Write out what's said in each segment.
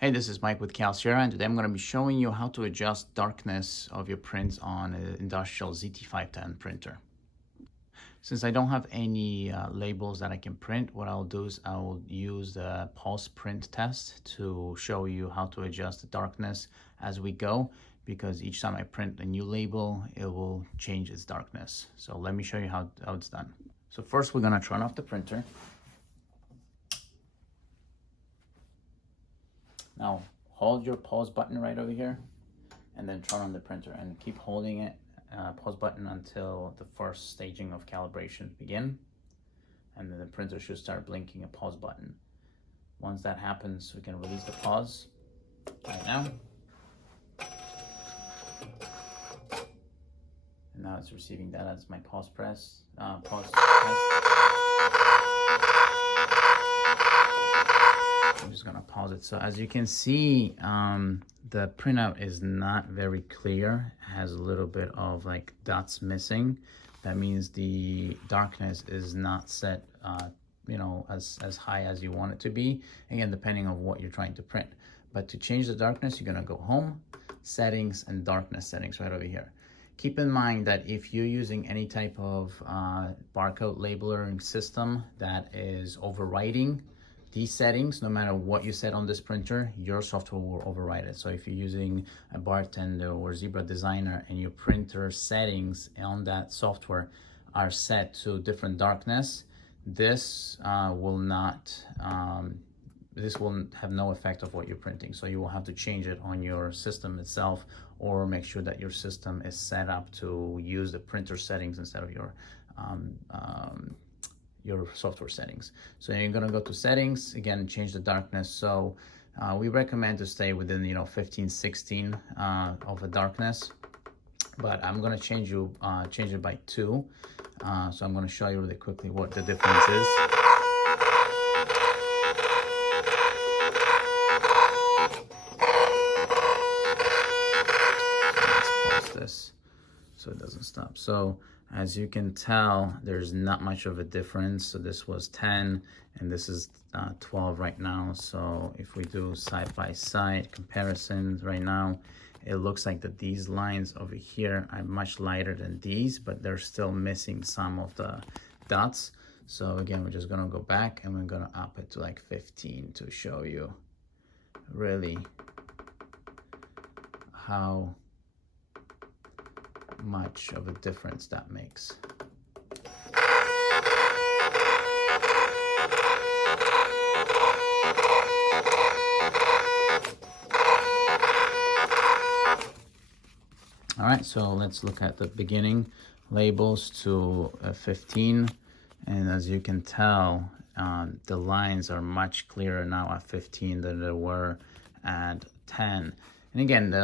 Hey, this is Mike with Xi4, and today I'm going to be showing you how to adjust darkness of your prints on an industrial ZT510 printer. Since I don't have any labels that I can print, what I'll do is I'll use the pulse print test to show you how to adjust the darkness as we go, because each time I print a new label, it will change its darkness. So let me show you how it's done. So first we're going to turn off the printer. Now hold your pause button right over here and then turn on the printer and keep holding it, pause button until the first staging of calibration begin. And then the printer should start blinking a pause button. Once that happens, we can release the pause right now. And now it's receiving that as my pause press, pause test. I'm just gonna pause it. So as you can see, the printout is not very clear. It has a little bit of like dots missing. That means the darkness is not set, as high as you want it to be. Again, depending on what you're trying to print. But to change the darkness, you're gonna go Home, Settings, and Darkness Settings right over here. Keep in mind that if you're using any type of barcode labeling system that is overriding these settings, no matter what you set on this printer, your software will override it. So if you're using a Bartender or Zebra Designer and your printer settings on that software are set to different darkness, this will have no effect of what you're printing. So you will have to change it on your system itself, or make sure that your system is set up to use the printer settings instead of your software settings. So you're gonna go to settings, again, change the darkness. So we recommend to stay within 15, 16 of a darkness, but I'm gonna change it by 2. So I'm gonna show you really quickly what the difference is. Let's pause this so it doesn't stop. So as you can tell, there's not much of a difference. So this was 10 and this is 12 right now. So if we do side-by-side comparisons right now, it looks like that these lines over here are much lighter than these, but they're still missing some of the dots. So again, we're just gonna go back and we're gonna up it to like 15 to show you really how much of a difference that makes. All right, so let's look at the beginning labels to 15. And as you can tell, the lines are much clearer now at 15 than they were at 10. And again,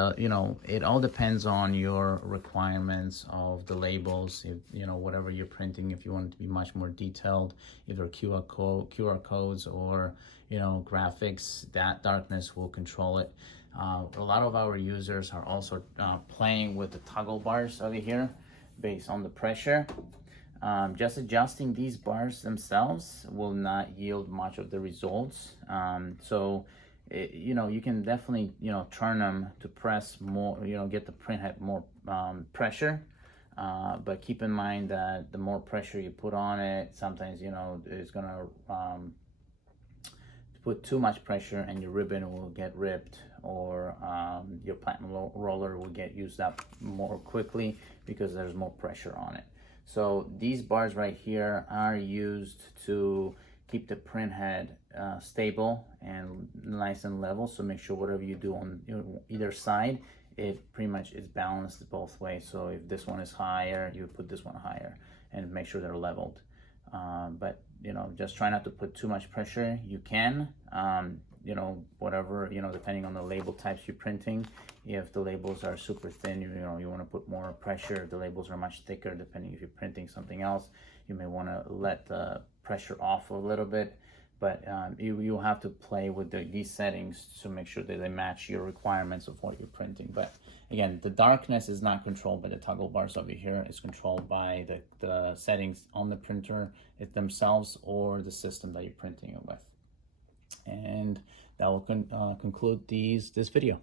it all depends on your requirements of the labels. If, whatever you're printing, if you want it to be much more detailed, either QR codes or, graphics, that darkness will control it. A lot of our users are also playing with the toggle bars over here based on the pressure. Just adjusting these bars themselves will not yield much of the results. You can definitely, turn them to press more, get the printhead more pressure. But keep in mind that the more pressure you put on it, sometimes, it's gonna put too much pressure and your ribbon will get ripped, or your platinum roller will get used up more quickly because there's more pressure on it. So these bars right here are used to keep the printhead stable and nice and level. So make sure whatever you do on either side, it pretty much is balanced both ways. So if this one is higher, you put this one higher and make sure they're leveled. But just try not to put too much pressure. You can, whatever, depending on the label types you're printing. If the labels are super thin, you want to put more pressure. If the labels are much thicker, depending if you're printing something else, you may want to let the pressure off a little bit. But you'll have to play with these settings to make sure that they match your requirements of what you're printing. But again, the darkness is not controlled by the toggle bars over here. It's controlled by the settings on the printer themselves or the system that you're printing it with. And that will conclude this video.